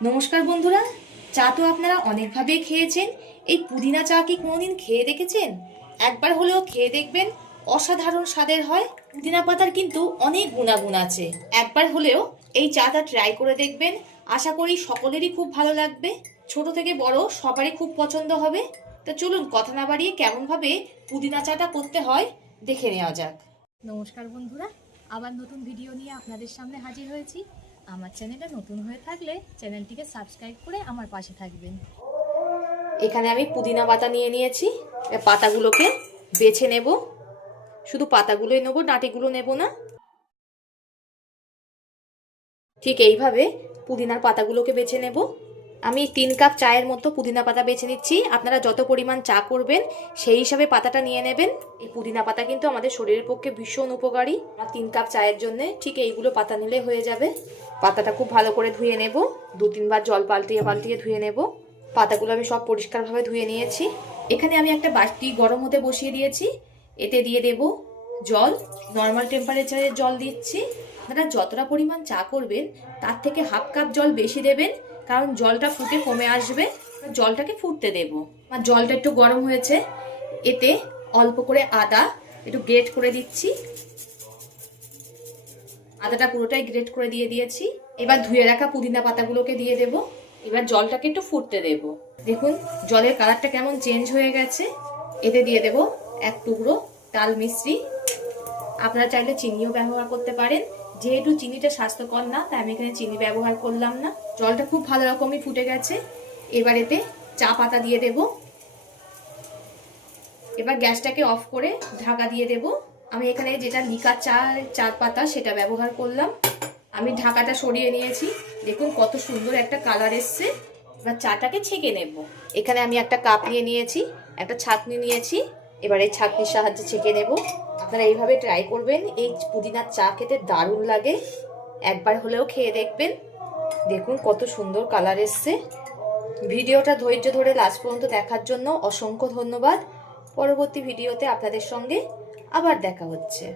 নমস্কার বন্ধুরা, চা তো আপনারা অনেকভাবেই খেয়েছেন। এই পুদিনা চা কি কোনোদিন খেয়ে দেখেছেন? একবার হলেও খেয়ে দেখবেন, অসাধারণ স্বাদের হয়। পুদিনা পাতার কিন্তু অনেক গুণাগুণ আছে। একবার হলেও এই চাটা ট্রাই করে দেখবেন, আশা করি সকলেরই খুব ভালো লাগবে। ছোট থেকে বড় সবারই খুব পছন্দ হবে। তো চলুন কথা না বাড়িয়ে কেমনভাবে পুদিনা চাটা করতে হয় দেখে নেওয়া যাক। নমস্কার বন্ধুরা, আবার নতুন ভিডিও নিয়ে আপনাদের সামনে হাজির হয়েছি। আমার চ্যানেলটা নতুন হয়ে থাকলে চ্যানেলটিকে সাবস্ক্রাইব করে আমার পাশে থাকবেন। এখানে আমি পুদিনা পাতা নিয়ে নিয়েছি। পাতাগুলোকে বেছে নেব, শুধু পাতাগুলোই নেবো, ডাঁটিগুলো নেব না। ঠিক এইভাবে পুদিনার পাতাগুলোকে বেছে নেব। আমি 3 কাপ চায়ের মতো পুদিনা পাতা বেছে নিচ্ছি। আপনারা যত পরিমাণ চা করবেন সেই হিসাবে পাতাটা নিয়ে নেবেন। এই পুদিনা পাতা কিন্তু আমাদের শরীরের পক্ষে ভীষণ উপকারী। আর 3 কাপ চায়ের জন্য ঠিক এইগুলো পাতা নিলে হয়ে যাবে। পাতাটা খুব ভালো করে ধুয়ে নেব, 2-3 বার জল পাল্টিয়ে পাল্টিয়ে ধুয়ে নেব। পাতাগুলো আমি সব পরিষ্কারভাবে ধুয়ে নিয়েছি। এখানে আমি একটা বাটি গরম হতে বসিয়ে দিয়েছি। এতে দিয়ে দেব জল। নর্মাল টেম্পারেচারের জল দিচ্ছি। আপনারা যতটা পরিমাণ চা করবেন তার থেকে হাফ কাপ জল বেশি দেবেন, কারণ জলটা ফুটে কমে আসবে। জলটাকে ফুটতে দেব। আর জলটা একটু গরম হয়েছে, এতে অল্প করে আদা একটু গ্রেট করে দিচ্ছি। আদাটা পুরোটাই গ্রেট করে দিয়ে দিয়েছি। এবার ধুয়ে রাখা পুদিনা পাতাগুলোকে দিয়ে দেব। এবার জলটাকে একটু ফুটতে দেব। দেখুন জলের কালারটা কেমন চেঞ্জ হয়ে গেছে। এতে দিয়ে দেব 1 টুকরো তাল মিশ্রি। আপনারা চাইলে চিনিও ব্যবহার করতে পারেন। যেহেতু চিনিটা স্বাস্থ্যকর না, তাই আমি এখানে চিনি ব্যবহার করলাম না। জলটা খুব ভালো রকমই ফুটে গেছে। এবার এতে চা পাতা দিয়ে দেব। এবার গ্যাসটাকে অফ করে ঢাকা দিয়ে দেব। আমি এখানে যেটা লিকা চার পাতা সেটা ব্যবহার করলাম। আমি ঢাকাটা সরিয়ে নিয়েছি। দেখুন কত সুন্দর একটা কালার এসছে। এবার চাটাকে ছেঁকে নেব। এখানে আমি একটা কাপ নিয়ে নিয়েছি, একটা ছাঁকনি নিয়েছি। এবার এই ছাঁকনির সাহায্যে ছেঁকে নেব। আপনারা এইভাবে ট্রাই করবেন, এই পুদিনার চা খেতে দারুণ লাগে। একবার হলেও খেয়ে দেখবেন। দেখুন কত সুন্দর কালার এসছে। ভিডিওটা ধৈর্য ধরে লাস্ট পর্যন্ত দেখার জন্য অসংখ্য ধন্যবাদ। পরবর্তী ভিডিওতে আপনাদের সঙ্গে আবার দেখা হচ্ছে।